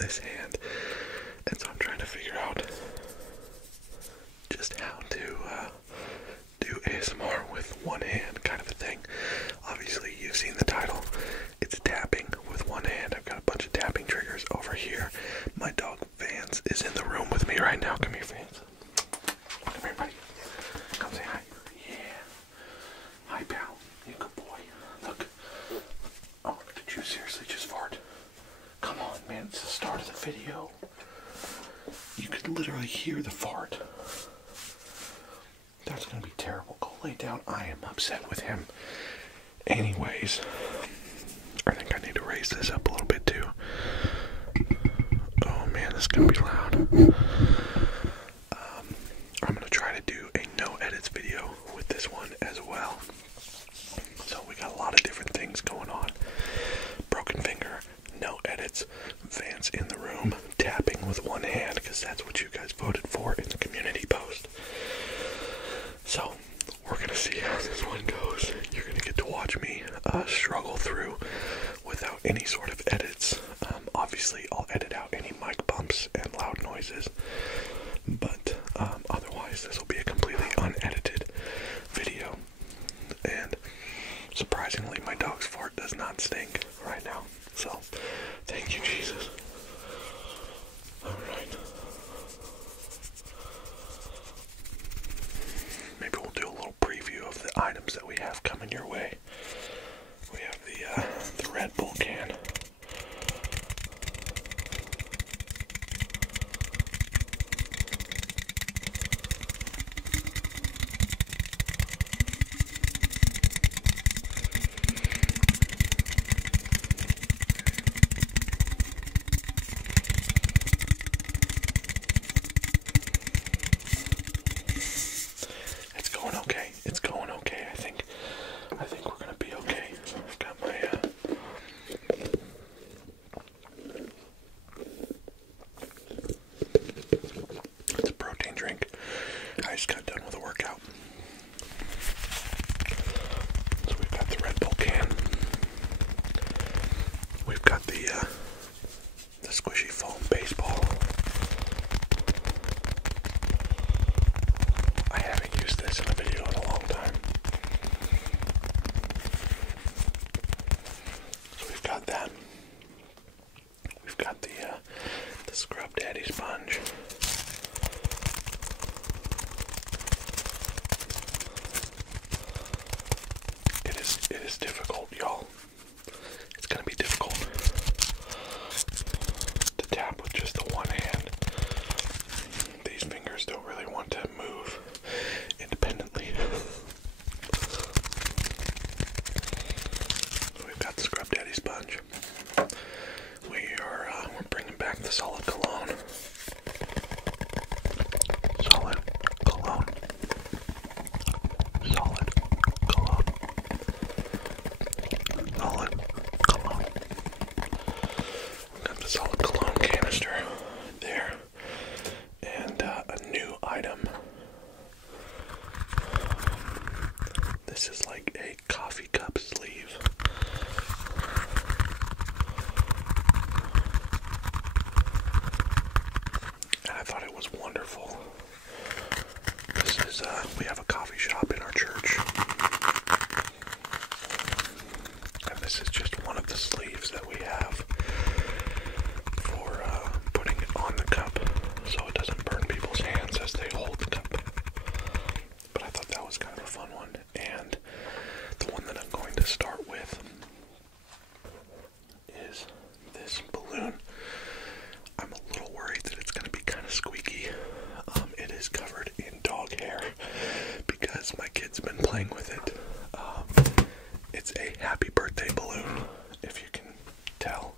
this hand, and so I'm trying to figure out just how to do ASMR with one hand, kind of a thing. Obviously, you've seen the title. It's tapping with one hand. I've got a bunch of tapping triggers over here. My dog Vance is in the room with me right now. Come here, Vance. Come here, buddy. Come say hi. Yeah. Hi, pal. You good boy. Look. Oh, did you seriously just fart? Come on, man. It's the start of the video. You could literally hear the fart. That's gonna be terrible. Go lay down. I am upset with him. Anyways, I think I need to raise this up a little bit too. Oh man, this is gonna be loud. I'm gonna try to do a no edits video with this one as well. So we got a lot of different things going on. Broken finger, no edits, Vance in the room, tapping with one hand, because that's what you guys voted for in the community post. So, we're going to see how this one goes. You're going to get to watch me struggle through without any sort of edits. Obviously, I'll edit out any mic bumps and loud noises. But otherwise, this will be a completely unedited video. And surprisingly, my dog's fart does not stink right now. So, thank you, Jesus. Alright. Maybe we'll do a little preview of the items that we have coming your way. We have the Red Bull can. I think we're gonna be okay. I've got my it's a protein drink. I just got done with a workout. So we've got the Red Bull can. We've got the squishy foam baseball. I haven't used this in a video in a long time. Got that. We've got the Scrub Daddy sponge. It is difficult, y'all. It's gonna be difficult to tap with just the one hand. These fingers don't really want to move independently. We've got the Scrub Daddy sponge. We're bringing back the solid cologne. Solid cologne. Solid cologne. Solid cologne. We've got the solid cologne canister there. And a new item. This is like a coffee cup sleeve. And I thought it was wonderful. This is, we have a coffee shop in our church. And this is just one of the sleeves that we have for putting it on the cup so it doesn't burn people's hands as they hold the cup. But I thought that was kind of a fun one. And the one that I'm going to start with is this balloon. I'm a little worried that it's going to be kind of squeaky. It is covered in dog hair because my kid's been playing with it. It's a happy birthday balloon, if you can tell.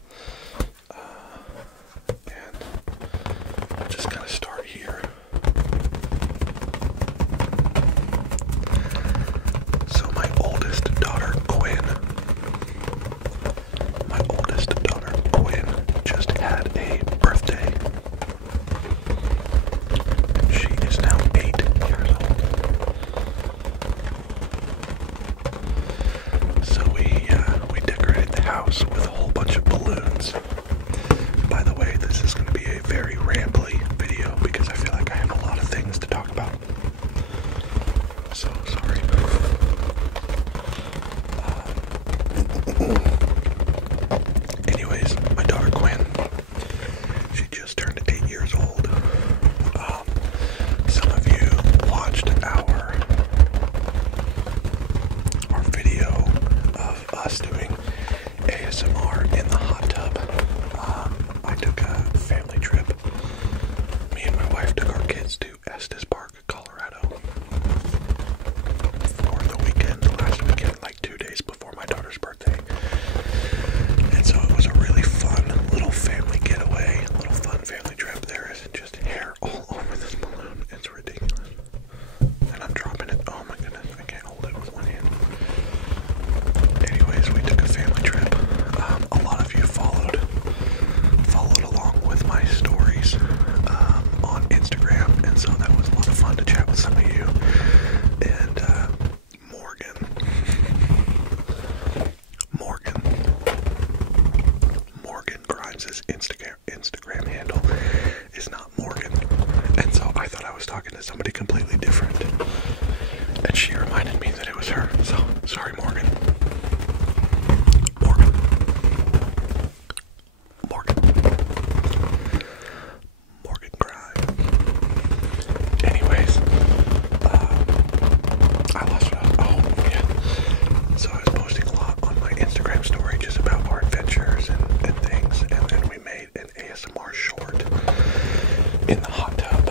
this is going to be a very rambly video because I feel like I have a lot of things to talk about. So, sorry. Anyways, my daughter Quinn, she just turned 8 years old. Some of you watched our video of us doing ASMR in the hot tub. I took a family trip. Me and my wife took our kids to Estes Park, Colorado for the weekend, last weekend, like 2 days before my daughter's birthday. And so it was a really fun little family getaway, a little fun family trip. There is just hair all over this balloon. It's ridiculous. And I'm dropping it. Oh my goodness, I can't hold it with one hand. Anyways, we took a family trip. A lot of you followed along with my stories on Instagram, and so that was a lot of fun to chat with some of you. And Morgan Grimes' Instagram handle is not Morgan, and so I thought I was talking to somebody completely different, and she reminded me that it was her. So sorry, Morgan. Morgan Grimes. Anyways, I lost what I was. Oh, yeah. So I was posting a lot on my Instagram story just about our adventures and things, and then we made an ASMR short in the hot tub,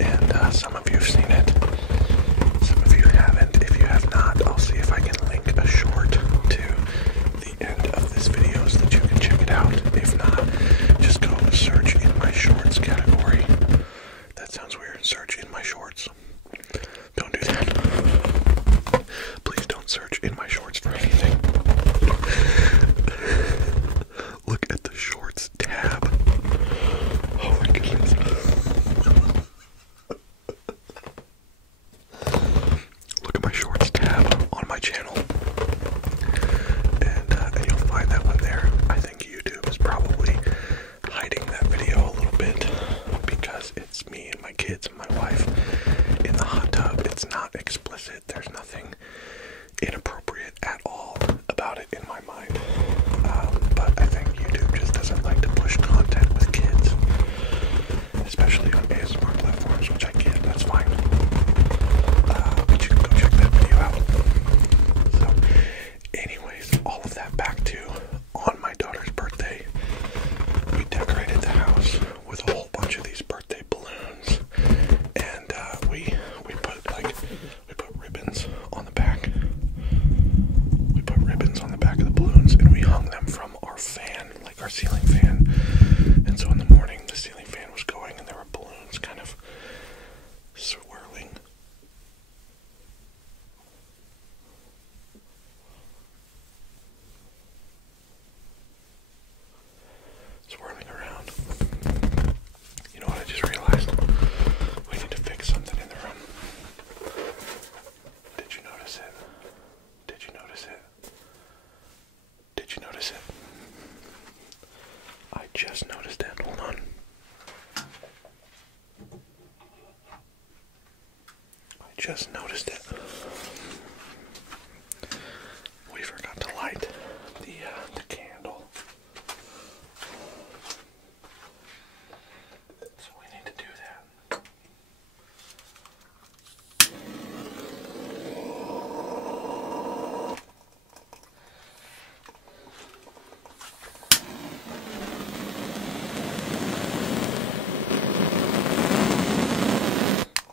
and some of you have seen it, some of you haven't. If you have not, I'll see if I can link a short to the end of this video so that you can check it out. If not, just go search in my shorts category. That sounds weird. Search in my shorts. Don't do that. Please don't search in my shorts for anything. Look at the shorts tab. Oh my goodness. Look at my shorts tab on my channel. And you'll find that one there. I think YouTube is probably hiding that video a little bit because it's me and my kids and my wife in the hot tub. It's not explicit. There's nothing inappropriate at all about it in my mind. But I think YouTube just doesn't like to push content with kids, especially on ASMR platforms, which I get. That's fine. But you can go check that video out. So, anyways, all of that back to on my daughter's birthday. We decorated the house with a whole bunch of these birthday balloons, and we put ribbons on the back. We put ribbons on the back of the balloons, and we hung them from our fan, like our ceiling fan. And so in the morning, the ceiling fan was going, and there were balloons kind of swirling. Swirling around. You know what I just realized? We need to fix something in the room. Did you notice it? Did you notice it? Did you notice it? I just noticed it. Hold on. I just noticed it. We forgot to light the candle. So we need to do that.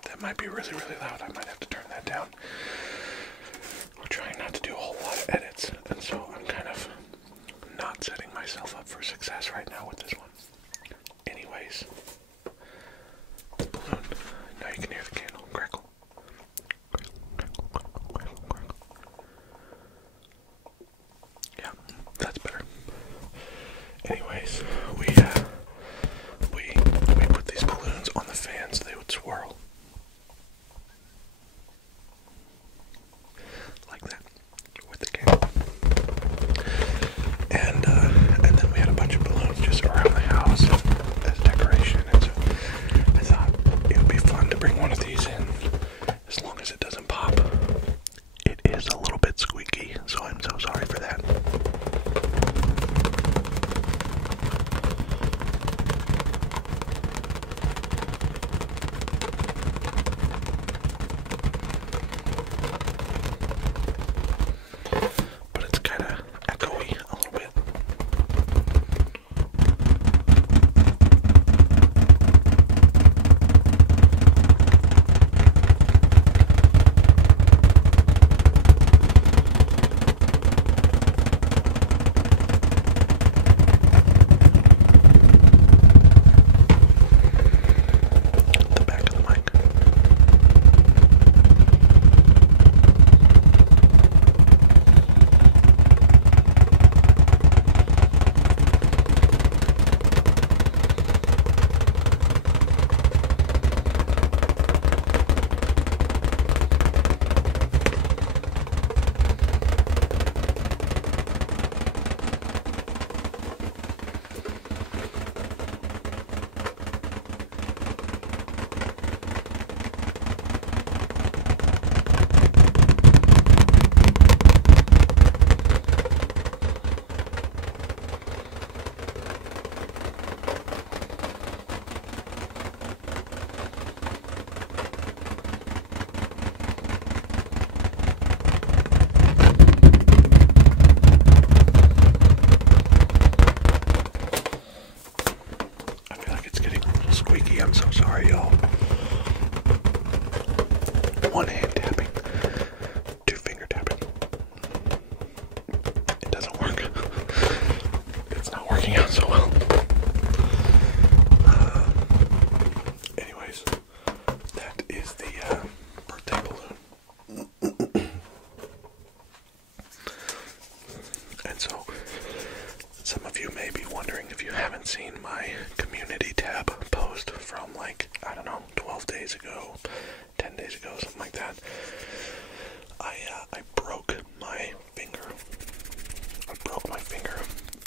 That might be really, really loud. I might have to turn that down. We're trying not to do a whole lot of edits, and so I'm kind of not setting myself up for success right now with this one. Anyways, the balloon. Now you can hear the candle crackle. Yeah, that's better. Anyways, we put these balloons on the fan so they would swirl. Like that. With the candle. squeaky. I'm so sorry, y'all. One hand tapping, two finger tapping. It doesn't work. It's not working out so well. Anyways, that is the birthday balloon. And so, some of you may be wondering, if you haven't seen my community tab post from like, I don't know, 12 days ago, 10 days ago, something like that. I broke my finger.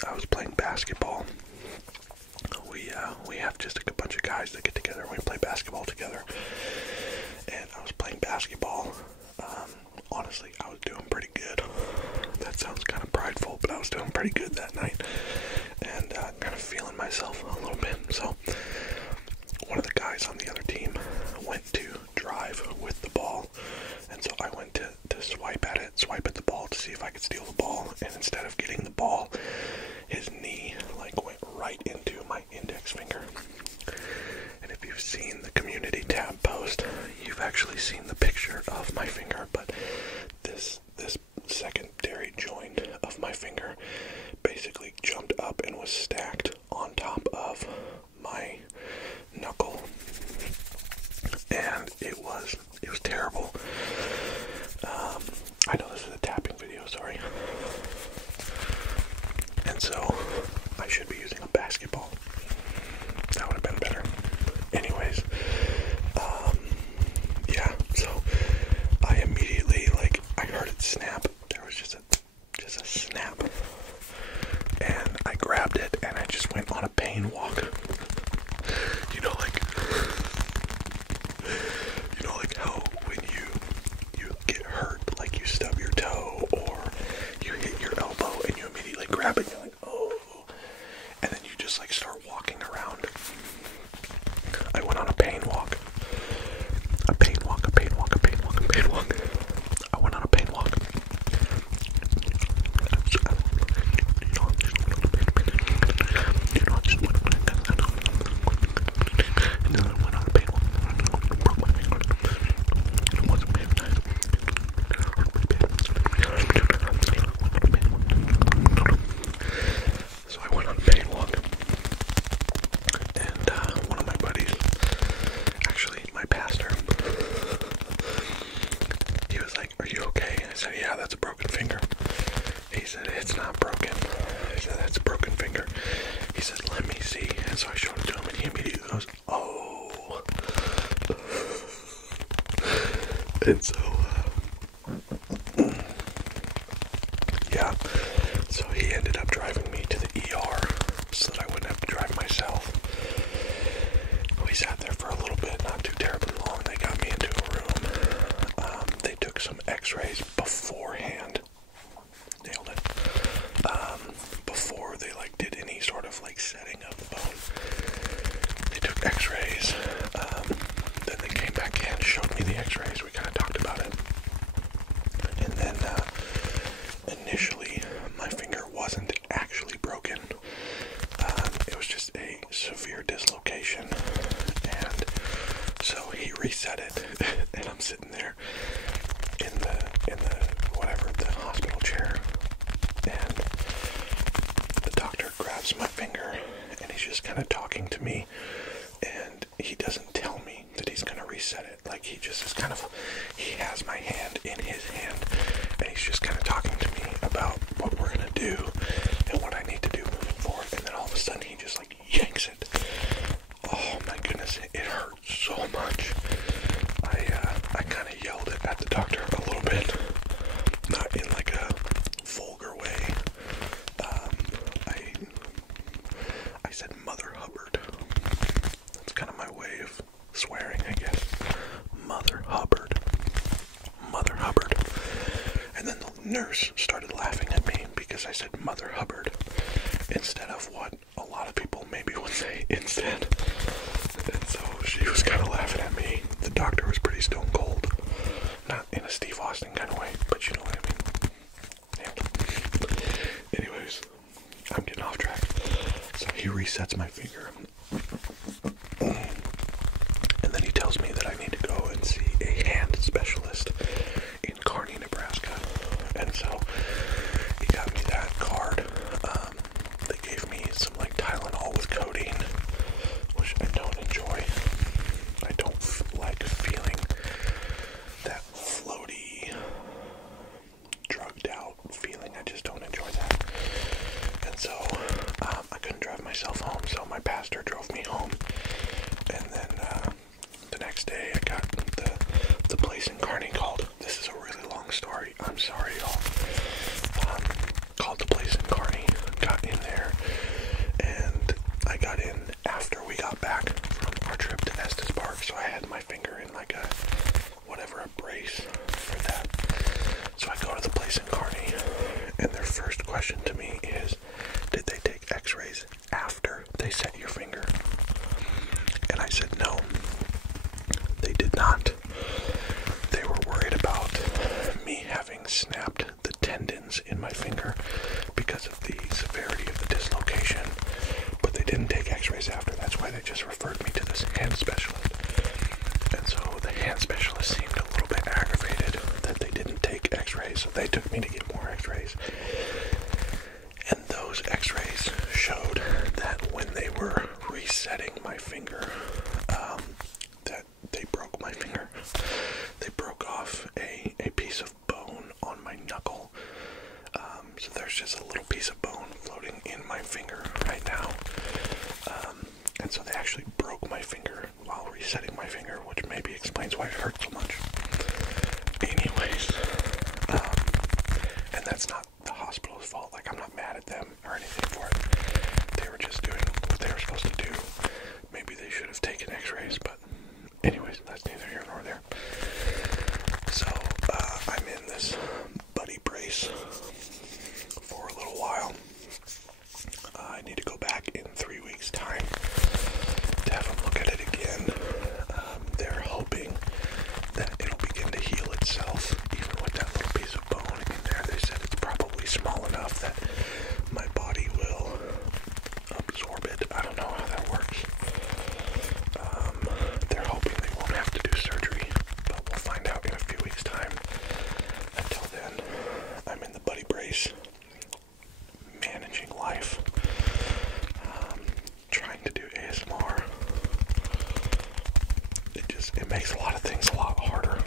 I was playing basketball. We have just a bunch of guys that get together and we play basketball together. And I was playing basketball. Honestly, I was doing pretty good. That sounds kind of prideful, but I was doing pretty good that night. And kind of feeling myself a little bit. So one of the guys on the other team went to drive with the ball. And so I went to swipe at the ball to see if I could steal the ball. And instead of getting the ball, his knee like went right into my index finger. And if you've seen the community tab post, you've actually seen the picture of my finger. But this secondary joint of my finger basically jumped up and was stacked on top of my knuckle. And it was terrible. I know this is a tapping video, sorry. And so I should be using a basketball. That would have been better. Anyways, yeah, so I immediately, like, I heard it snap. There was just a snap. And I grabbed it and I just went on a pain walk. You know, like how when you get hurt, like you stub your toe or you hit your elbow and you immediately grab it and you're like, oh, and then you just like start walking around. I went on a pain walk. I went on a pain walk. So I went on a pain walk. And one of my buddies, actually my pastor, he was like, "Are you okay?" I said, "Yeah, that's a broken finger." He said, "It's not broken." I said, "That's a broken finger." He said, "Let me see." And so I showed it to him and he immediately goes, "Oh." And so, yeah, so he ended up driving me to the ER so that I wouldn't have to drive myself. We sat there for a little bit, not too terribly long. They got me into a room. They took some x-rays beforehand. Nailed it. Before they like did any sort of like setting of the bone. They took x-rays. Then they came back in, showed me the x-rays. We kind of talked about it. And then initially my finger wasn't actually broken. It was just a severe dislocation. And so he reset it. And I'm sitting there in the hospital chair. And the doctor grabs my finger and he's just kind of talking to me. And he doesn't tell me that he's going to reset it. Like, he just is kind of, he has my hand in his hand, and he's just kind of talking to me about what we're going to do and what I need to do moving forward. And then all of a sudden, he just, like, yanks it. Oh, my goodness, it hurt so much. I kind of yelled it at the doctor a little bit. Not in, like, a vulgar way. I said Mother Hubbard. That's kind of my way of swearing, I guess. Mother Hubbard. And then the nurse started laughing at me because I said Mother Hubbard instead of what a lot of people maybe would say instead. And so she was kind of laughing at me. The doctor was pretty stone cold. Not in a Steve Austin kind of way, but you know what I mean. Yeah. Anyways, I'm getting off track. So he resets my finger. And then he tells me that I need to go and see a hand specialist in Kearney, Nebraska. And so he got me that card. They gave me some like Tylenol with codeine, which I don't enjoy. I don't like feeling that floaty, drugged out feeling. I just don't enjoy that. And so I couldn't drive myself home, so my pastor drove me home. And then the next day I got the place in Kearney called, this is a really long story, I'm sorry y'all, called the place in Kearney, got in there, and I got in after we got back from our trip to Estes Park, so I had my finger in like a brace for that. So I go to the place in Kearney, and their first question to me is, did they take x-rays after they set your finger? And I said no, they did not. They were worried about me having snapped the tendons in my finger because of the severity of the dislocation, but they didn't take x-rays after. That's why they just referred me to this hand specialist. And so the hand specialist seemed a little bit aggravated that they didn't take x-rays, so they took me to get more x-rays. And those x-rays showed that when they were resetting my finger, that they broke my finger. They broke off a piece of bone on my knuckle. So there's just a little piece of bone floating in my finger right now. And so they actually broke my finger while resetting my finger, which maybe explains why it hurt so much. Anyways, and that's not the hospital's fault. Like, I'm not mad at them or anything for it. They were just doing what they were supposed to do. Maybe they should have taken x-rays, but anyways, that's neither here nor there. So, I'm in this buddy brace for a little while. I need to go back in 3 weeks' time to have them look at it again. They're hoping that it'll begin to heal itself, even with that little piece of bone in there. They said it's probably small enough that my body will absorb it. I don't know how that works. They're hoping they won't have to do surgery, but we'll find out in a few weeks' time. Until then, I'm in the buddy brace, managing life, trying to do ASMR. It makes a lot of things a lot harder.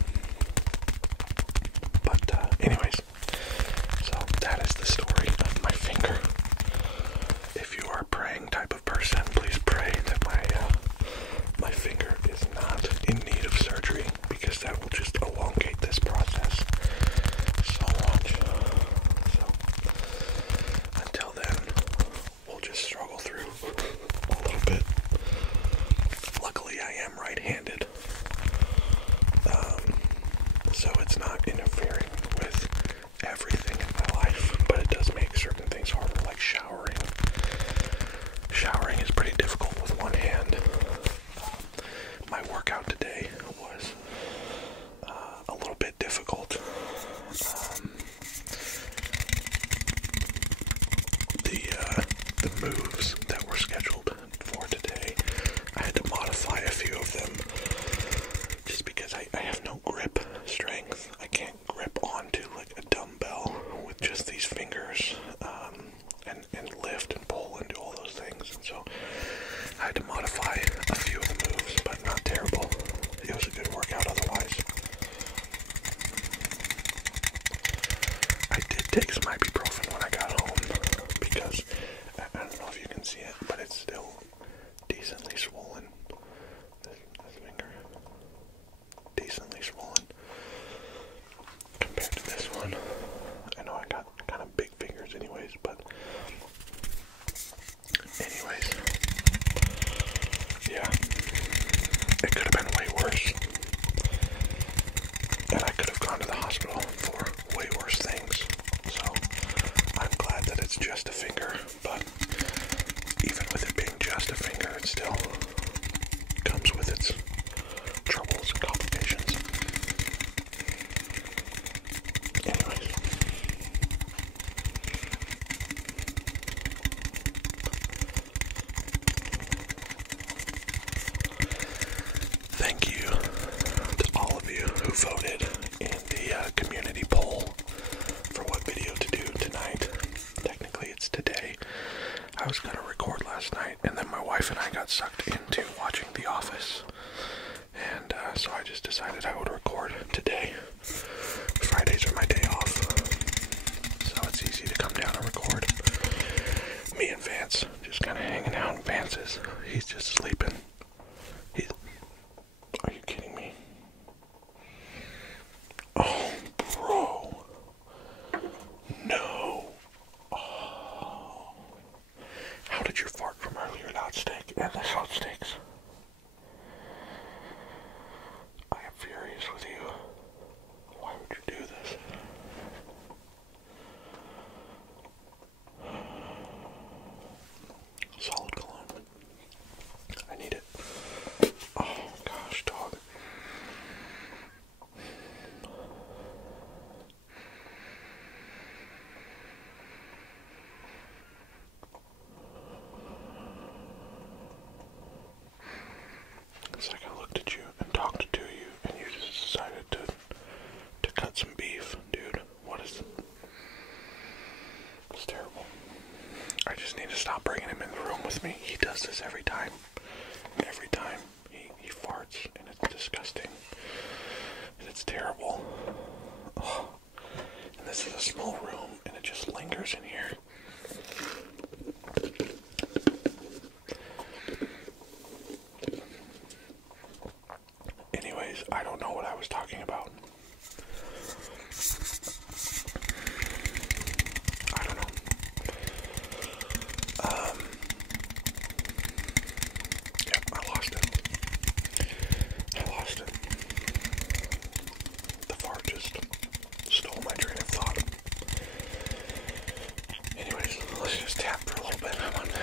But anyways, so that is the story of my finger. If you are a praying type of person, please pray that my finger is not in need of surgery, because that will just elongate this process so much. So until then, we'll just struggle through a little bit. Luckily, I am right-handed, so it's not interfering with everything in my life, but it does make certain things harder, like showering. Showering is pretty difficult with one hand. My workout today was a little bit difficult. The moves that were scheduled for today, I had to modify a few of them just because I have no grip strength. I can't grip onto like a dumbbell with just these fingers, and lift and pull and do all those things. And so I had to modify a few of the moves, but not terrible. It was a good workout otherwise. I did take some ibuprofen when I got home because I don't know if you can see it, but it's still decently swollen. This finger, decently swollen compared to this one. I know I got kind of big fingers anyways, but anyways, yeah, it could have been way worse, and I could have gone to the hospital for way worse things. So I'm glad that it's just a finger, but even with it being just a finger, it still comes with its troubles and complications. Anyways, thank who voted in the community poll for what video to do tonight. Technically it's today. I was going to record last night, and then my wife and I got sucked into watching The Office. And so I just decided I would record today. Fridays are my day off, so it's easy to come down and record. Me and Vance just kind of hanging out. He's just sleeping. Are you kidding me? Oh, bro. No. Oh. How did your fart from earlier not stink? And the house stinks. I am furious with you. Why would you do this? Solid cologne. I need it. Oh gosh, dog. It's like I looked at you and talked to you, and you just decided to cut some beef, dude. What is it? It's terrible. I just need to stop bringing him in the room with me. He does this every time. Every time he farts, and it's disgusting. And it's terrible. Oh. And this is a small room, and it just lingers in here. Anyways, I don't know what I was talking about. I don't know. Yep, I lost it. The fart just stole my train of thought. Anyways, let's just tap for a little bit. How about that?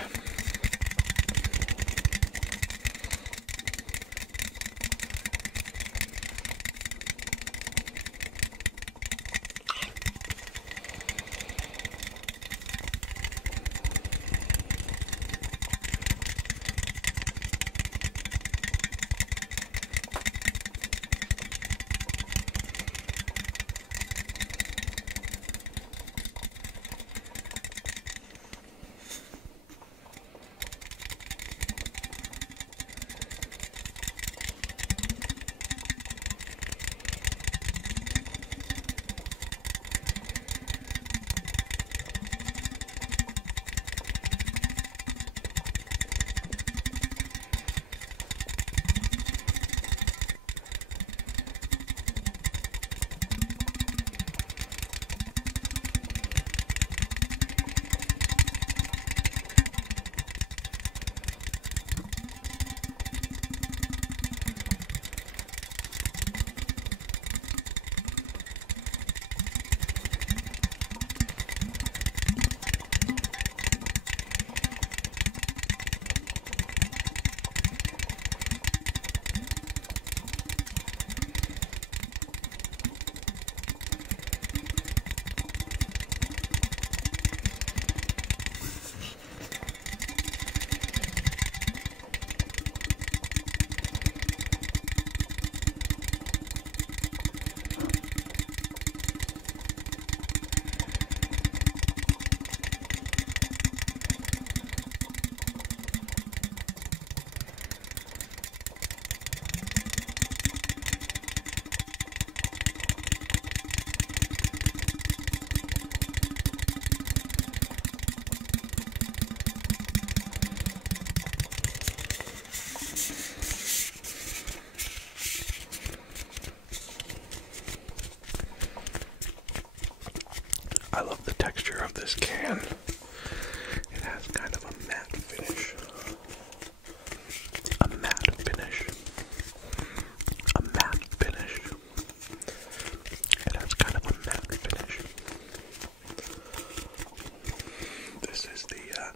I love the texture of this can. It has kind of a matte finish. A matte finish. A matte finish. It has kind of a matte finish. This is the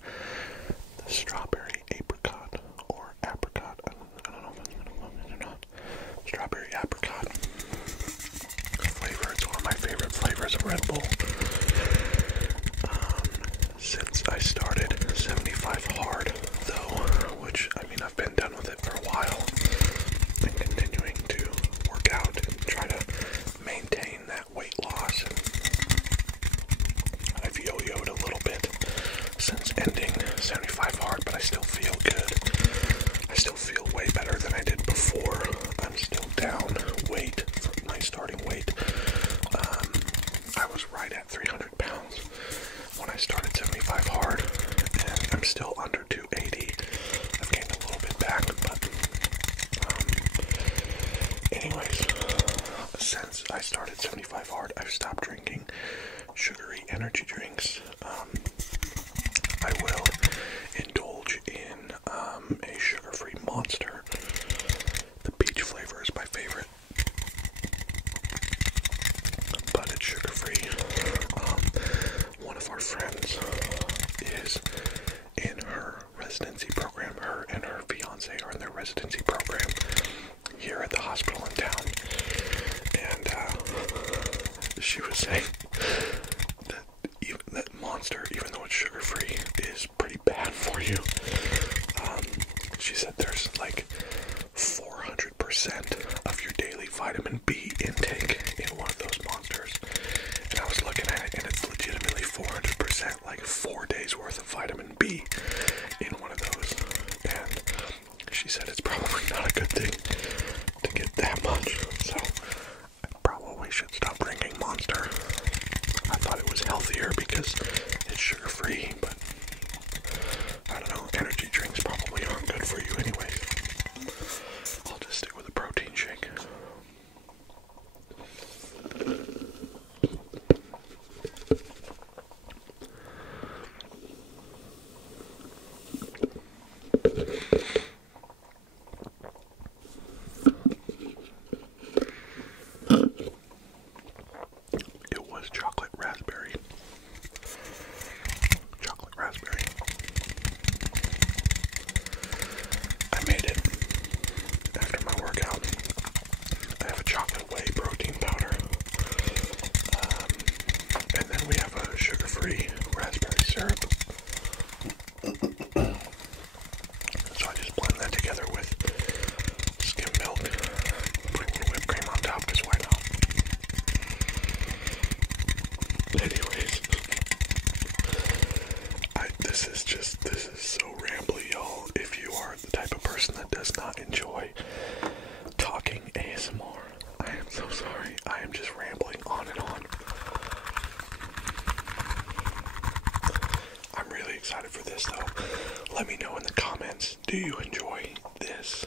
strawberry apricot or apricot. I don't know if it's or not. Strawberry apricot flavor. It's one of my favorite flavors of Red Bull. starting weight. I was right at 300 pounds when I started 75 hard, and I'm still under 280. I've gained a little bit back, but anyways, since I started 75 hard, I've stopped drinking sugary energy drinks. I will indulge in a sugar-free Monster. The peach flavor is my favorite, but it's sugar-free. One of our friends is in her residency program. Her and her fiance are in their residency program here at the hospital in town, and she was saying that Monster, even though it's sugar-free, is pretty bad for you. She said there's like 400% of your daily vitamin B intake in one of those Monsters. And I was looking at it, and it's legitimately 400%, like 4 days worth of vitamin B in one of those. And she said it's probably not a good thing to get that much, so I probably should stop drinking Monster. I thought it was healthier because it's sugar-free, but I don't know, energy drinks probably aren't good for you anyways. I'll just stick with a protein shake. It was chocolate raspberry. Chocolate raspberry. I made it after my workout. I have a chocolate whey protein powder. And then we have a sugar-free raspberry syrup. So I just blend that together with skim milk. Put a little whipped cream on top, because why not? Anyways, this is so rambly, y'all. If you are the type of person that does not enjoy talking ASMR, I am so sorry. I am just rambling on and on. I'm really excited for this, though. Let me know in the comments, do you enjoy this?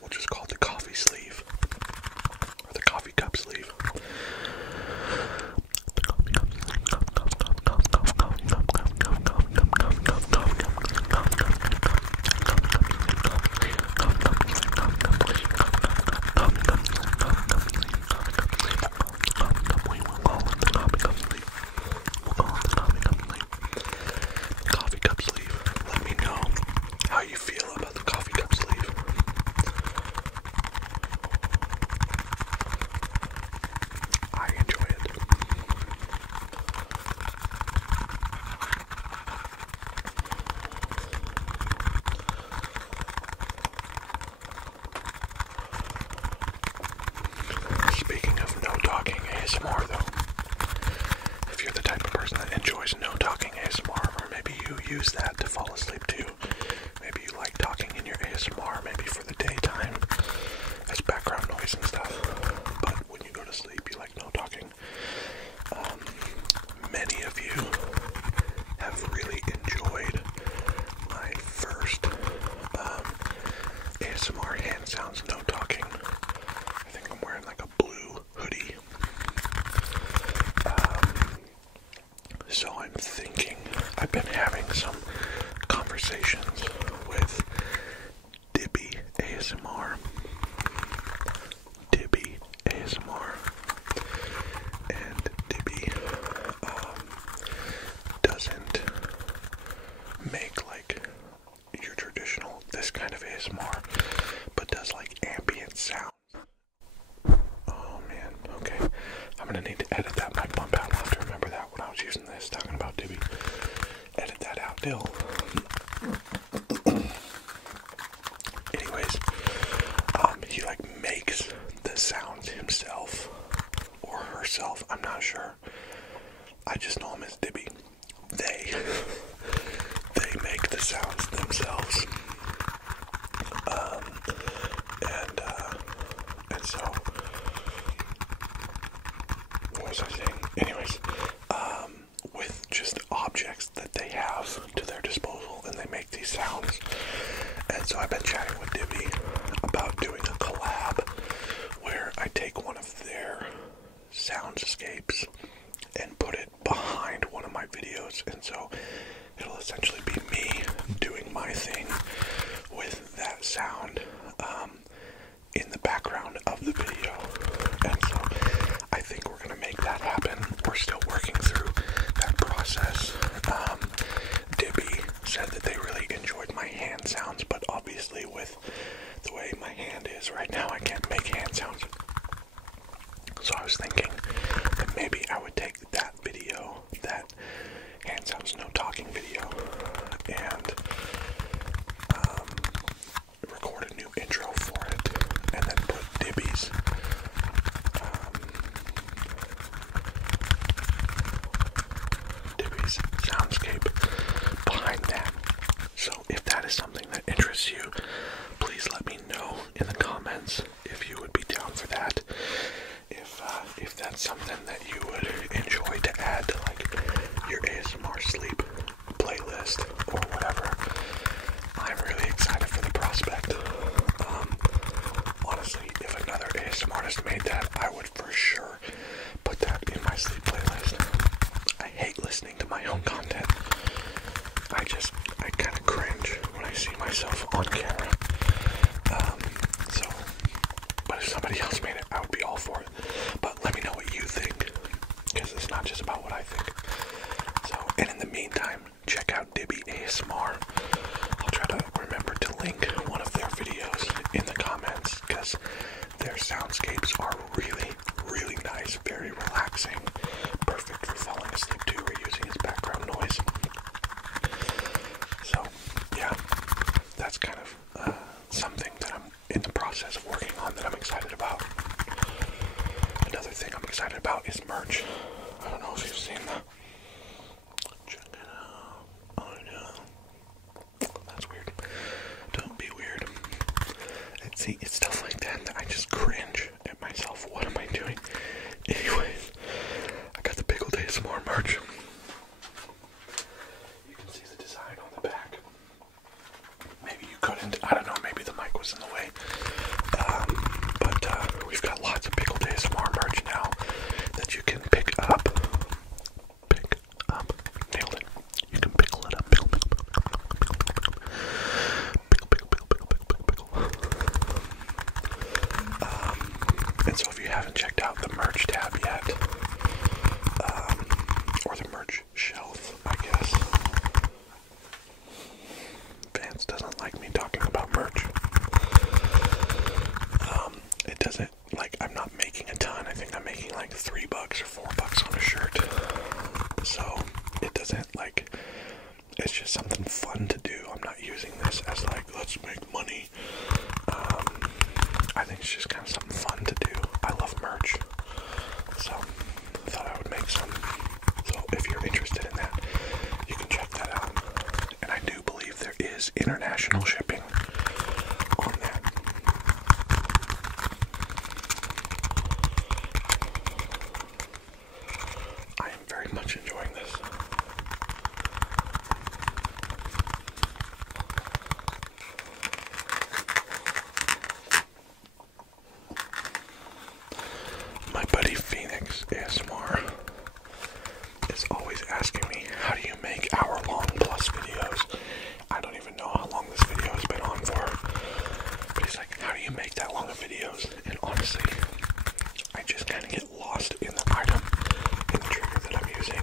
We'll just call it the coffee sleeve, or the coffee cup sleeve. Coffee cup sleeve. Let me know how you feel about the coffee cup sleeve. I enjoy it. Speaking of no talking ASMR, though, if you're the type of person that enjoys no talking ASMR, or maybe you use that to fall asleep too, maybe you like talking in your ASMR, maybe for the daytime as background noise and stuff, but when you go to sleep you like no talking. Many of you have really enjoyed my first ASMR hand sounds no talking. I think I'm wearing like a blue hoodie. So I'm thinking, I've been having some conversations with Dibby ASMR. Dibby ASMR. And Dibby doesn't make like your traditional, this kind of ASMR, but does like ambient sound. Oh man, okay. I'm gonna need to edit that mic bump out. I'll have to remember that when I was using this, talking about Dibby. Edit that out, Dill. Anyways, he like makes the sounds himself or herself. I'm not sure. I just know him as Dibby. They make the sounds themselves. And so talking with Divi about doing a collab where I take one of their soundscapes and put it behind one of my videos, and so it'll essentially be me doing my thing with that sound in the background of the video. And so I think we're gonna make that happen. We're still working through that process. Dibby said that they really enjoyed my hand sounds, but obviously with the way my hand is right now, I can't make hand sounds. So I was thinking that maybe I would take that video, that hand sounds no talking video, and record a new intro for it, and then put Dibby's soundscape behind that. So if that is something that interests you, please let me know in the comments if you would be down for that. If that's something that you would enjoy to add to like your ASMR sleep playlist or whatever, I'm really excited for the prospect. Honestly, if another ASMR artist made that, I would for sure put that in my sleep playlist. I hate listening to my own content. I kind of cringe when I see myself on camera. But if somebody else made it, I would be all for it. But let me know what you think, because it's not just about what I think. So, and in the meantime, check out Dibby ASMR. I'll try to remember to link one of their videos in the comments, because their soundscapes are really, really nice, very relaxing, perfect for falling asleep to or using as background noise. So, yeah, that's kind of something that I'm in the process of working on that I'm excited about. Another thing I'm excited about is merch. I don't know if you've seen that. Check it out. Oh no. That's weird. Don't be weird. And see, it's stuff like that I just cringe at myself. What am I doing? Anyways, I got the PiCKLED ASMR merch. You can see the design on the back. Maybe you couldn't. I don't know. Maybe the mic was in the way. But we've got lots of PiCKLED ASMR merch now that you can pick up. Pick up. Nailed it. You can pickle it up. Pickle. And so if you haven't checked out the merch tab yet, or the merch shelf, I guess. Vance doesn't like me talking about merch. It doesn't, like, I'm not making a ton. I think I'm making like $3 or $4 on a shirt. So it doesn't, like, it's just something fun to do. I'm not using this as like, let's make money. I think it's just kind of something fun to do. I love merch. So I thought I would make some. So if you're interested in that, you can check that out. And I do believe there is international shipping on that. I am very much enjoying this. My buddy Phoenix ASMR is always asking me, how do you make hour-long plus videos? I don't even know how long this video has been on for, but he's like, how do you make that long of videos? And honestly, I just kind of get lost in the item, in the trigger that I'm using.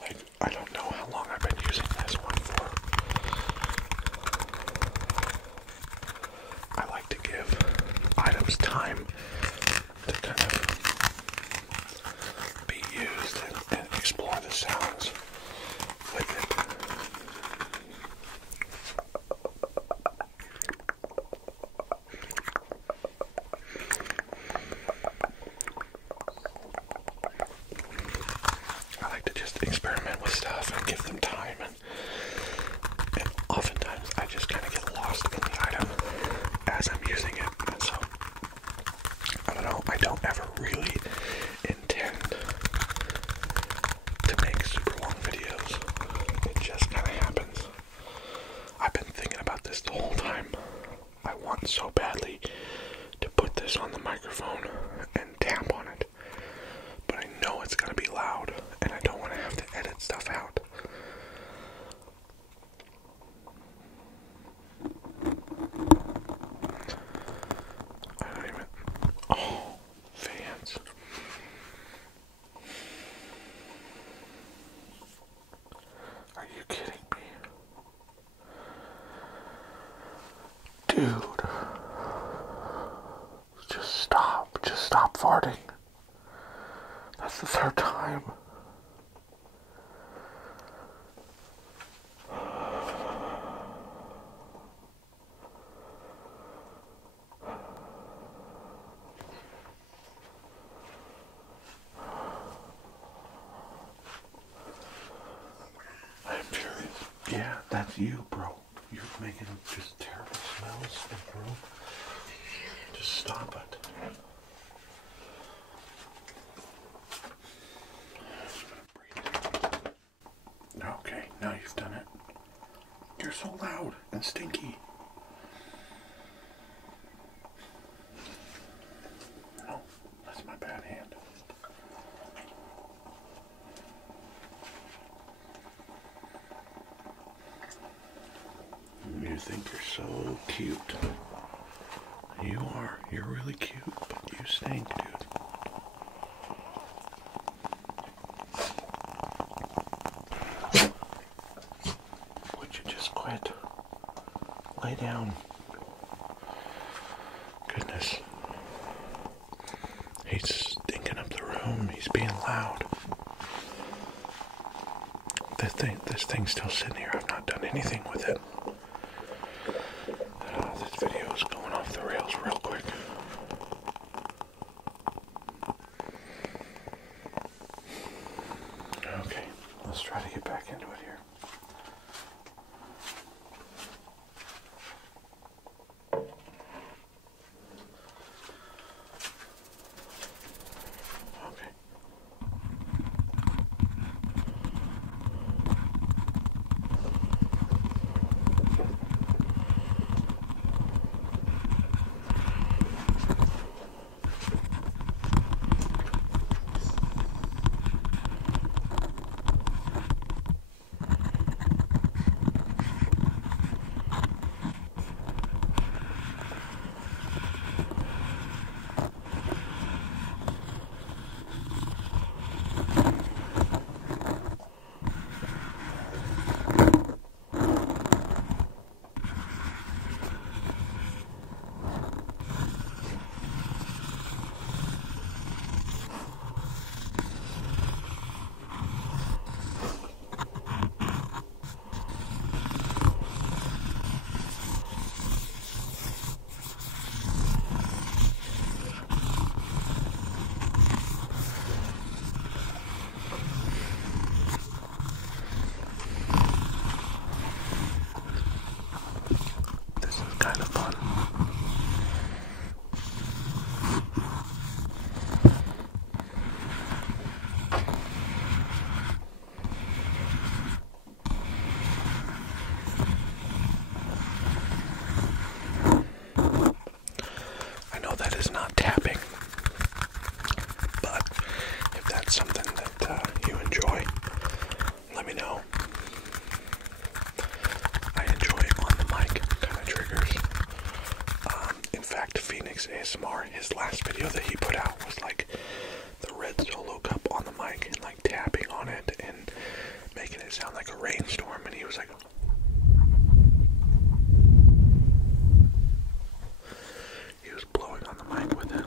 Like, I don't know how long I've been using this one for. I like to give items time to kind of be used and explore the sounds with it. I like to just experiment with stuff and give them time, and oftentimes I just kind of get lost in the item as I'm using it, and so I don't know, I don't ever really intend to make super long videos. It just kind of happens. I've been thinking about this the whole time. want so badly to put this on the microphone and tap on it, but I know it's going to be loud, and I don't want to have to edit stuff out. I don't even... Oh, Vance. Are you kidding me? Dude. Just stop farting. That's the third time. I'm serious. Yeah, that's you, bro. You're making just terrible smells, bro. Just stop it. Okay, now you've done it. You're so loud and stinky. No, that's my bad hand. You think you're so cute. You are. You're really cute, but you stink, dude. Would you just quit? Lay down. Goodness. He's stinking up the room. He's being loud. This thing's still sitting here. I've not done anything with it. This video is going off the rails real quick. Okay, let's try to get back into it here. Not tapping, but if that's something that you enjoy, let me know. I enjoy on the mic kind of triggers. In fact, Phoenix ASMR, his last video that he put out was like the red solo cup on the mic and like tapping on it and making it sound like a rainstorm, and he was like, blowing on the mic with it.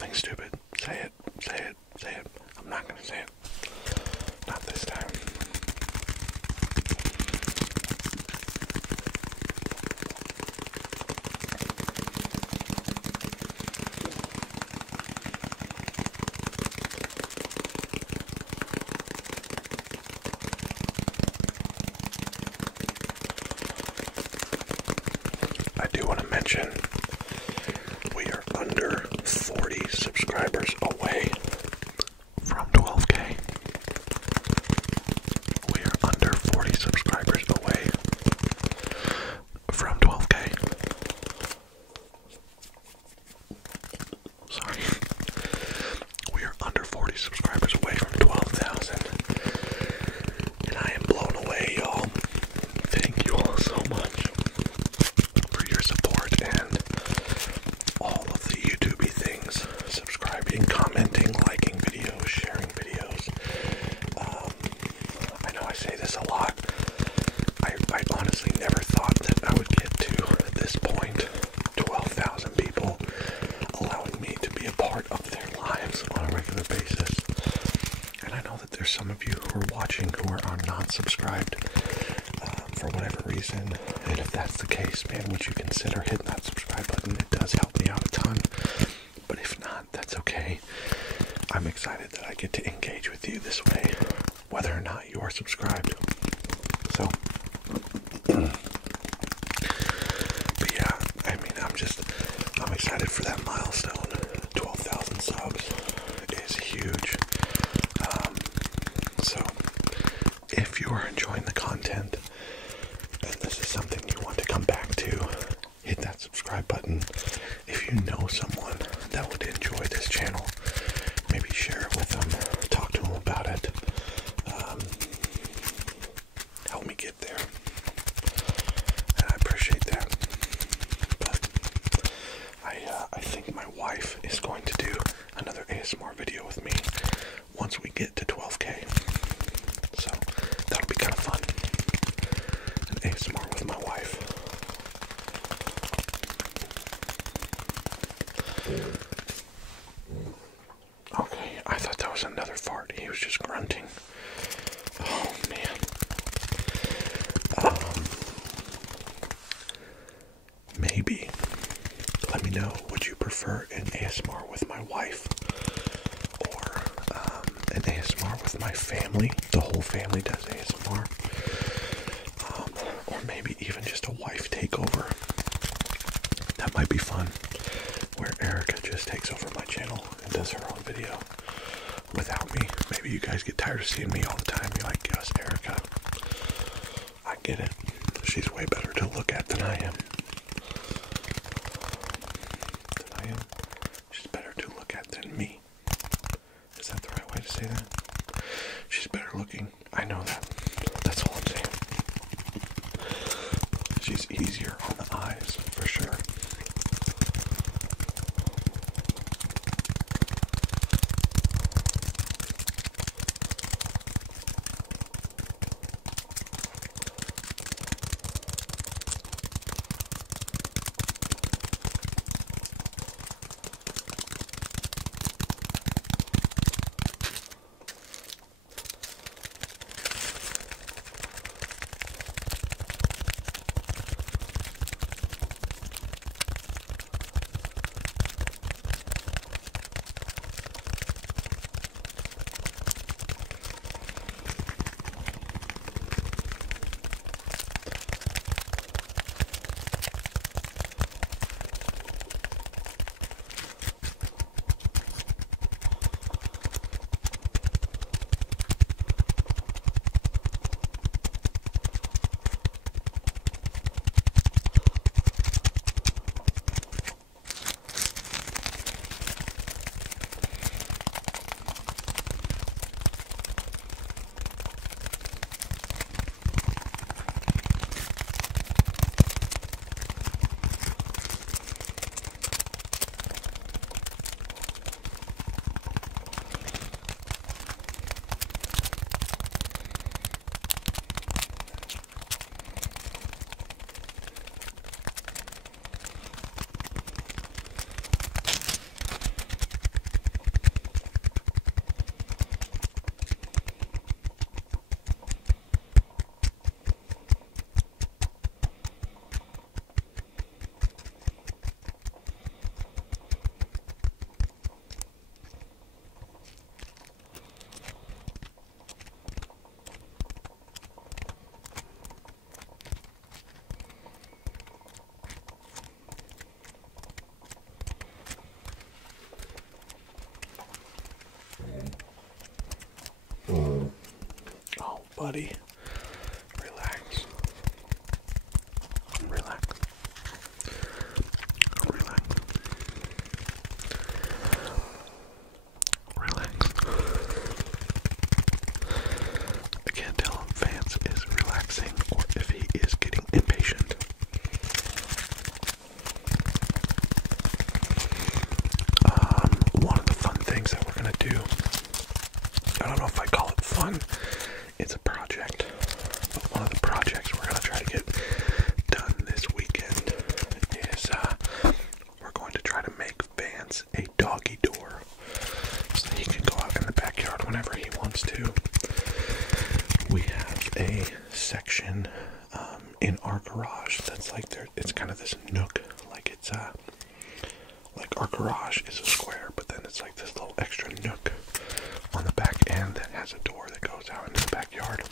something stupid. Say it, say it, say it. I'm not gonna say it. Not this time. I do want to mention we are under 40 subscribers away from 12K. We are under 40 subscribers away from 12K. Sorry. We are under 40 subscribers away from 12,000. And I am blown away, y'all. Thank you all so much for your support and all of the YouTube-y things. Subscribing, commenting, liking videos, sharing videos. I know I say this a lot. I honestly never thought that I would get to this point. 12,000 people allowing me to be a part of their lives on a regular basis. And I know that there's some of you who are watching who are not subscribed for whatever reason. And if that's the case, man, would you consider hitting that subscribe button? It does help me out a ton. But if not, that's okay. I'm excited that I get to engage with you this way, whether or not you are subscribed. So, but yeah, I mean, I'm excited for that milestone. 12,000 subs is huge. So, if you are enjoying the content, and this is something you want to come back to, hit that subscribe button. If you know someone that would enjoy this channel, maybe share it with them, talk to them about it. Help me get there. And I appreciate that. But I think my wife is going to do another ASMR video with me once we get to 12K. So that'll be kind of fun. An ASMR with my wife. Okay, I thought that was another fart. He was just grunting. Oh man. Maybe. Let me know. Would you prefer an ASMR with my wife or an ASMR with my family? The whole family does ASMR. Or maybe even just a wife takeover. That might be fun. Where Erica just takes over my channel and does her own video without me. Maybe you guys get tired of seeing me all the time. You're like, yes, Erica. I get it. She's way better to look at than I am. She's better to look at than me. Is that the right way to say that? She's better looking. I know that. That's all I'm saying. She's easier on the eyes, for sure. buddy. Relax. Relax. Relax. Relax. I can't tell if Vance is relaxing or if he is getting impatient. One of the fun things that we're gonna do, I don't know if I call it fun, it's a project, but one of the projects we're gonna try to get done this weekend is we're going to try to make Vance a doggy door so that he can go out in the backyard whenever he wants to. We have a section in our garage that's like there. It's kind of this nook, like it's like our garage is a square, but then it's like this little extra nook on the back end that has a door that goes out into the backyard.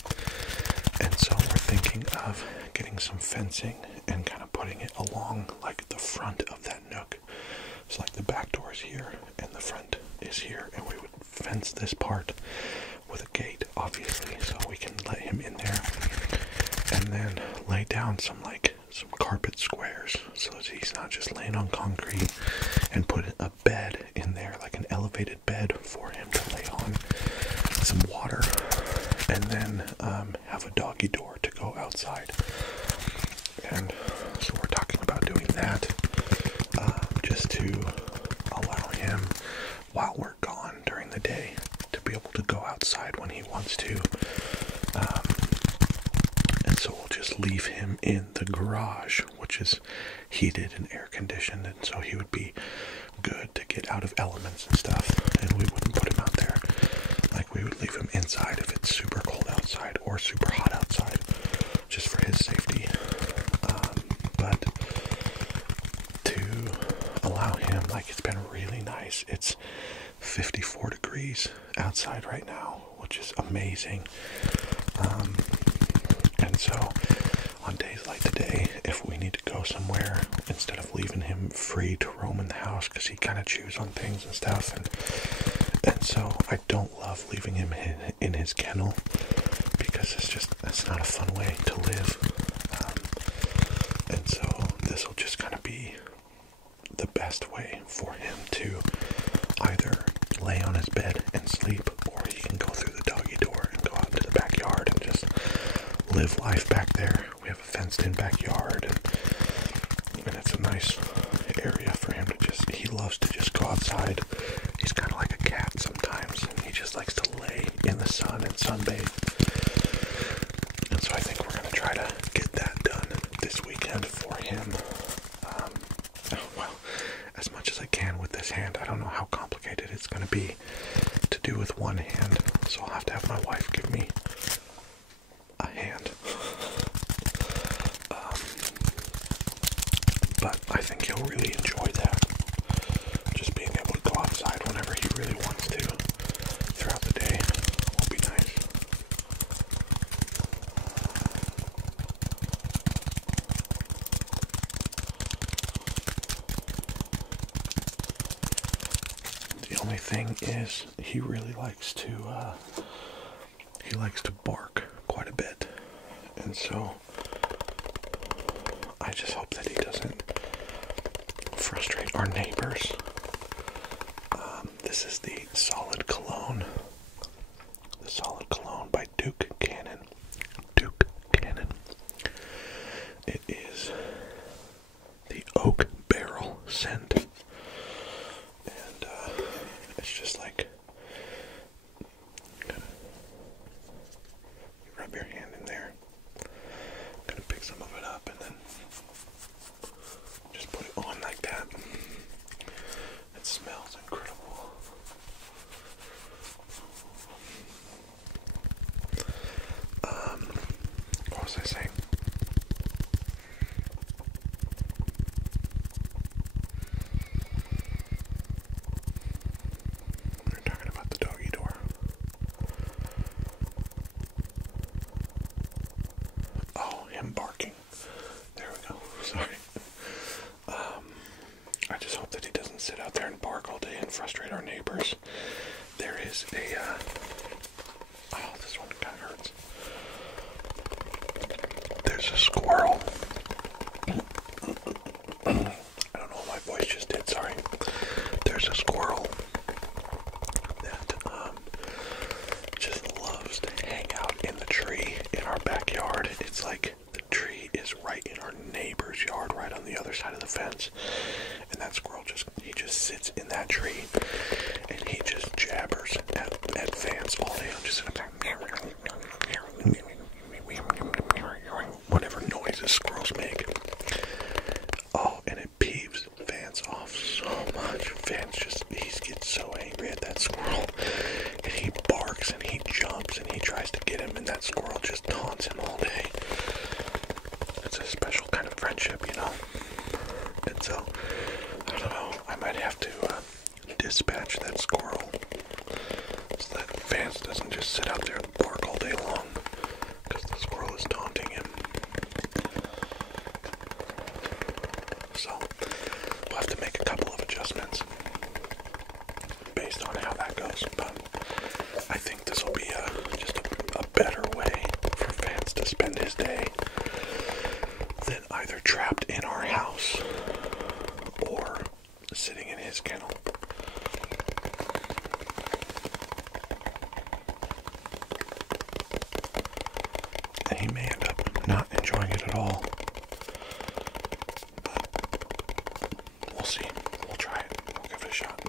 And so we're thinking of getting some fencing and kind of putting it along like the front of that nook. So like the back door is here and the front is here, and we would fence this part with a gate, obviously, so we can let him in there, and then lay down some carpet squares so that he's not just laying on concrete, and put a bed in there, like an elevated bed for him to lay on, some water, and then have a doggy door to go outside. And so we're talking about doing that just to allow him, while we're gone during the day, to be able to go outside when he wants to. And so we'll just leave him in the garage, which is heated and air conditioned, and so he would be good to get out of elements and stuff, and we wouldn't put him out there. Like, we would leave him inside if it's super cold outside or super hot outside, just for his safety. But to allow him, like, it's been really nice. It's 54 degrees outside right now, which is amazing. And so on days like today, if we need to go somewhere, instead of leaving him free to roam in the house, because he kind of chews on things and stuff, and so I don't love leaving him in his kennel, because that's not a fun way to live. And so this will just kind of be the best way for him to either lay on his bed and sleep, or he can go through the doggy door and go out into the backyard and just live life back there. We have a fenced-in backyard, and it's a nice area for him to just, he loves to just go outside. He's kind of like a cat sometimes, and he just likes to lay in the sun and sunbathe. And so I think we're going to try to get that done this weekend for him. Well, as much as I can with this hand. I don't know how complicated it's going to be to do with one hand, so I'll have to have my wife give me a hand. But I think he'll really enjoy that. Just being able to go outside whenever he really wants to throughout the day will be nice. The only thing is, he really likes to bark quite a bit, and so I just hope that he doesn't frustrate our neighbors. This is the Solid Cologne by Duke Cannon. It is the oak barrel scent, and it's just like, you rub your hand in there. I'm gonna pick some of it up and then just put it on like that. It smells incredible. What was I saying? We're talking about the doggy door. Oh, him barking. There we go. Sorry. I just hope that he doesn't sit out there and bark all day and frustrate our neighbors. There is a, oh, this one kind of hurts. There's a squirrel. I don't know what my voice just did, sorry. There's a squirrel that just loves to hang out in the tree in our backyard. It's like the tree is right in our neighbor's yard, right on the other side of the fence. And that squirrel he just sits in that tree and he just jabbers at Vance all day. I'm just sitting back, whatever noises squirrels make. Oh, and it peeves Vance off so much. Vance he gets so angry at that squirrel, and he barks and he jumps and he tries to get him, and that squirrel just taunts him all day. It's a special kind of friendship, you know. And so, I don't know, I might have to dispatch that squirrel so that Vance doesn't just sit out there and bark all day long, because the squirrel is taunting him. So, we'll have to make a couple of adjustments based on how that goes, but I think this will be just a better way for Vance to spend his day than either trapped in our house or sitting in his kennel. And he may end up not enjoying it at all. But we'll see. We'll try it. We'll give it a shot.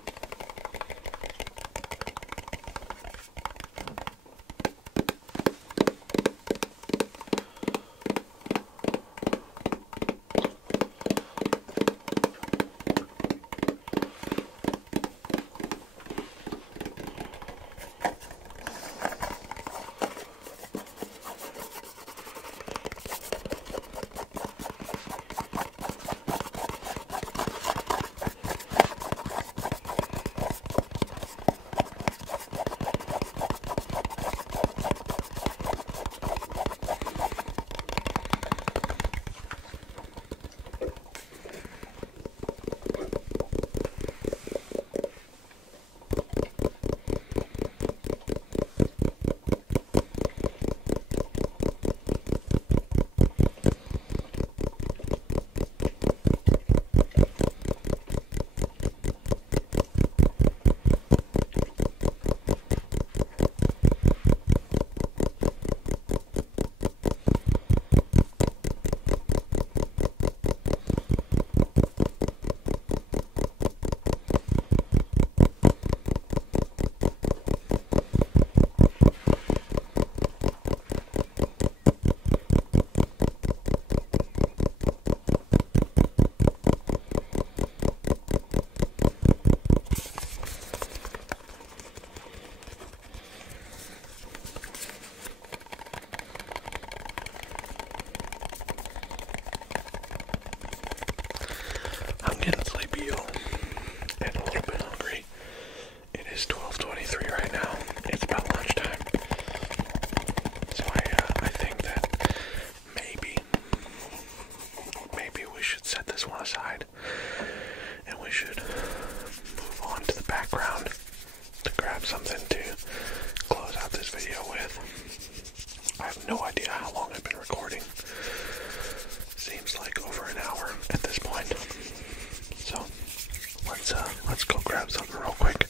Let's go grab something real quick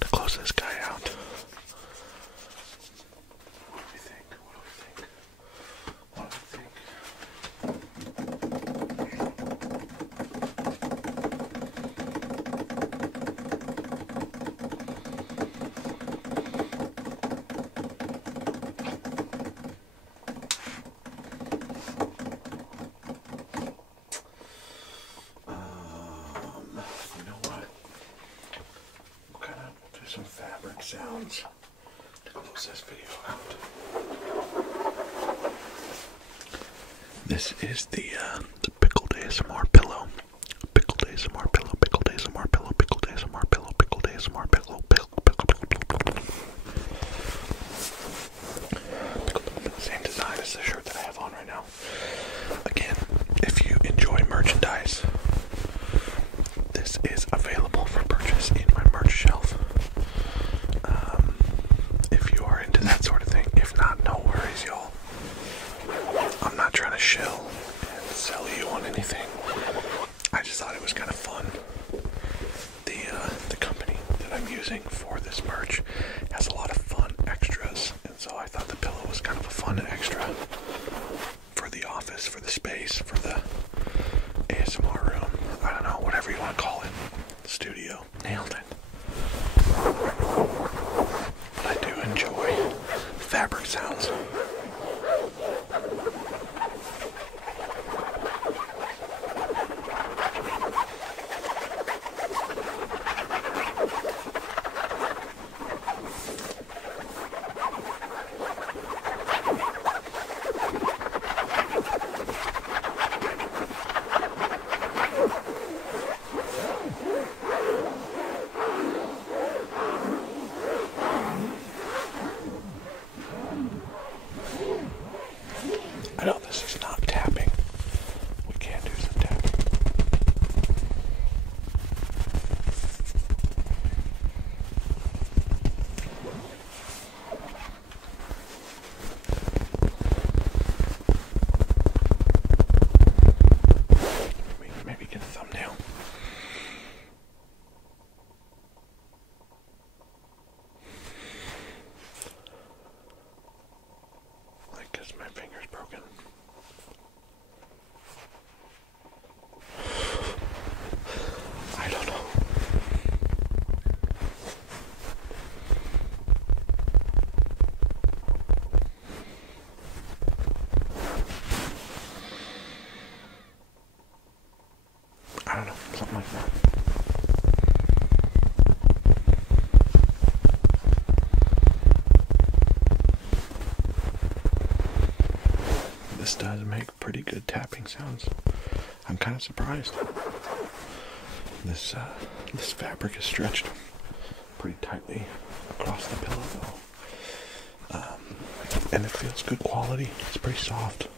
to close this guy out. What do we think? What do we think? Some fabric sounds to close this video out. This is the PiCKLED ASMR pillow. PiCKLED ASMR pillow. PiCKLED ASMR pillow. PiCKLED ASMR pillow. PiCKLED ASMR pillow. Same design as the shirt that I have on right now. Again, if you enjoy merchandise, this is available for purchase in my merch shelf. If you are into that sort of thing. If not, no worries, y'all. I'm not trying to using for this merch. It has a lot of fun extras, and so I thought the pillow was kind of a fun extra for the office, for the space, for the ASMR room. I don't know, whatever you want to call it. Studio. Nailed it. But I do enjoy fabric sounds. I know this is not tapping. We can do some tapping. Maybe get a thumbnail. I guess my finger's broken. I don't know. I don't know, something like that. This does make pretty good tapping sounds. I'm kind of surprised. This fabric is stretched pretty tightly across the pillow, though, and it feels good quality. It's pretty soft.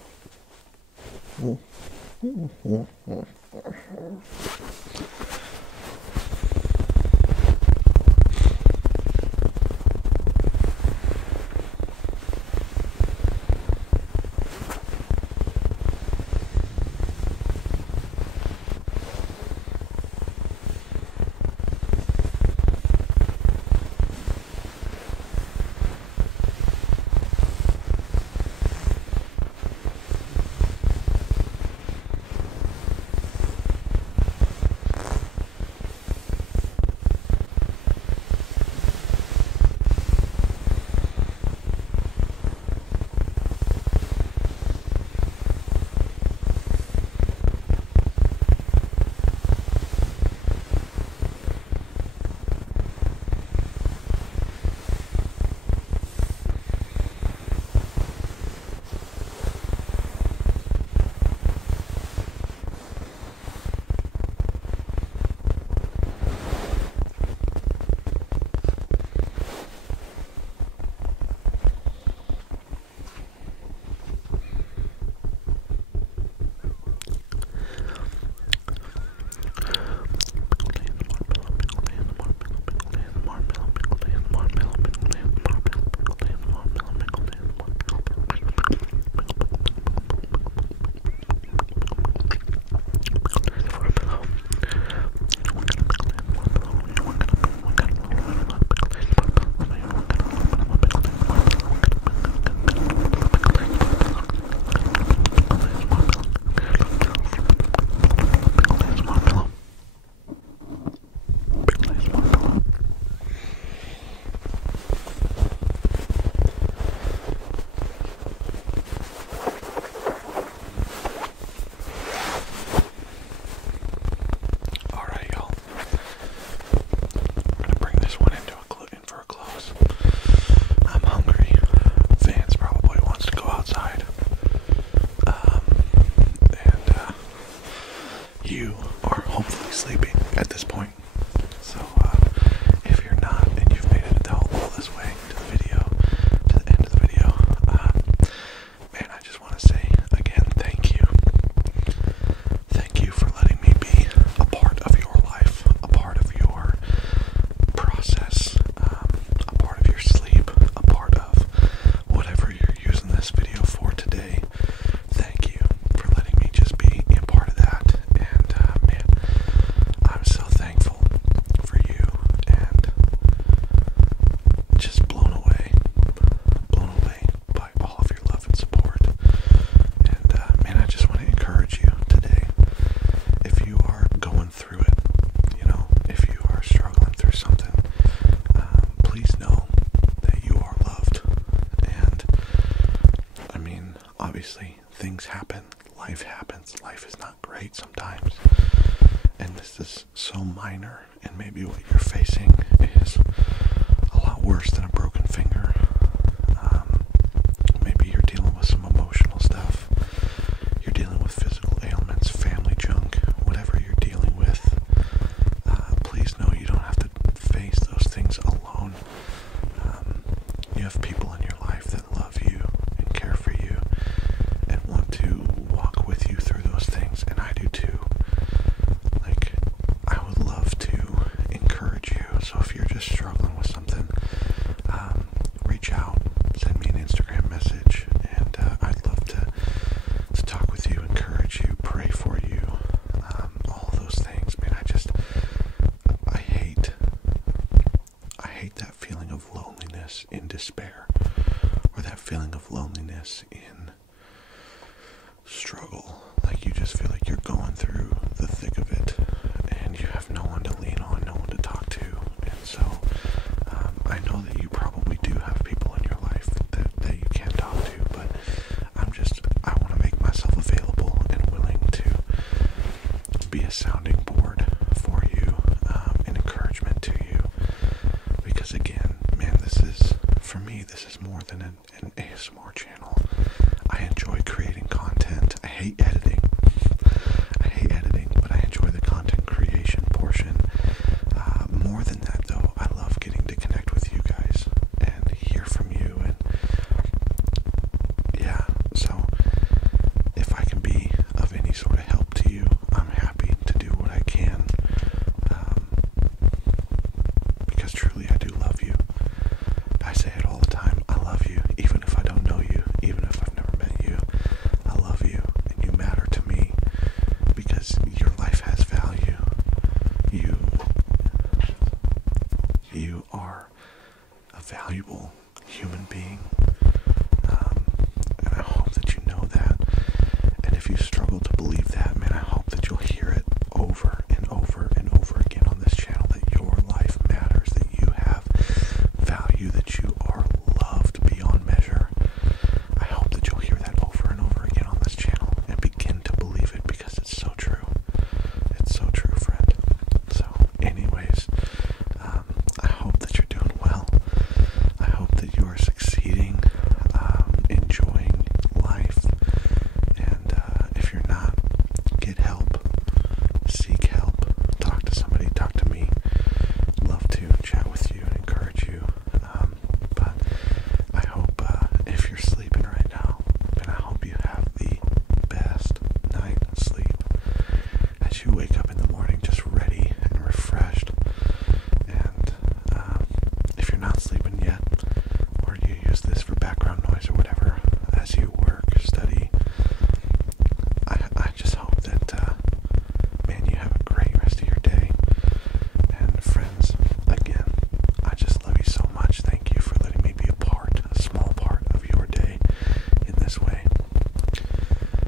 obviously things happen, life happens, life is not great sometimes, and this is so minor, and maybe what you're facing is a lot worse than a broken finger. Maybe you're dealing with some emotional stuff, you're dealing with physical ailments, family junk, whatever you're dealing with. Please know you don't have to face those things alone. You have people in your life that love you and care for you and want to walk with you through those things, and I do too. Like, I would love to encourage you, so if you're just struggling with something, reach out, send me an Instagram message, and I'd love to talk with you, encourage you, pray for you, all those things. Man, I hate that feeling of loneliness in despair, or that feeling of loneliness in struggle. Like, you just feel like you're going through the thick of it, and you have no one to lean on, no one to talk to. And so, I know that you probably do have people in your life that you can talk to, but I want to make myself available and willing to be a sounding board for you, and encouragement to you. Because again, man, for me, this is more than an ASMR channel. I enjoy creating content. I hate editing, but I enjoy the content creation portion. More than that, though, I love getting to connect with you guys and hear from you. And yeah, so if I can be of any sort of help to you, I'm happy to do what I can. Because truly, I do love you. I say it all the time. I love you, even if I don't know you, even if I've never met you. I love you, and you matter to me, because your life has value. You are a valuable human being, and I hope that you know that. And if you struggle to believe that, man, I hope that you'll hear it over and over and over again on this channel, that your life matters, that you have value, that you are loved beyond measure. I hope that you'll hear that over and over again on this channel and begin to believe it, because it's so true. It's so true, friend. So anyways, I hope that you're doing well. I hope that you are succeeding, enjoying life. And if you're not, get help. Seek help. Talk to somebody. Talk to me. Love to chat with you and encourage you. But I hope if you're sleeping right now, and I hope you have the best night of sleep as you wake up in the morning just ready and refreshed. And if you're not sleeping yet, or you use this for background noise or whatever as you work, study, I just hope that, man, you have a great rest of your day. And friends, again, I just love you so much. Thank you for letting me be a small part of your day in this way.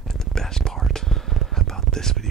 And the best part about this video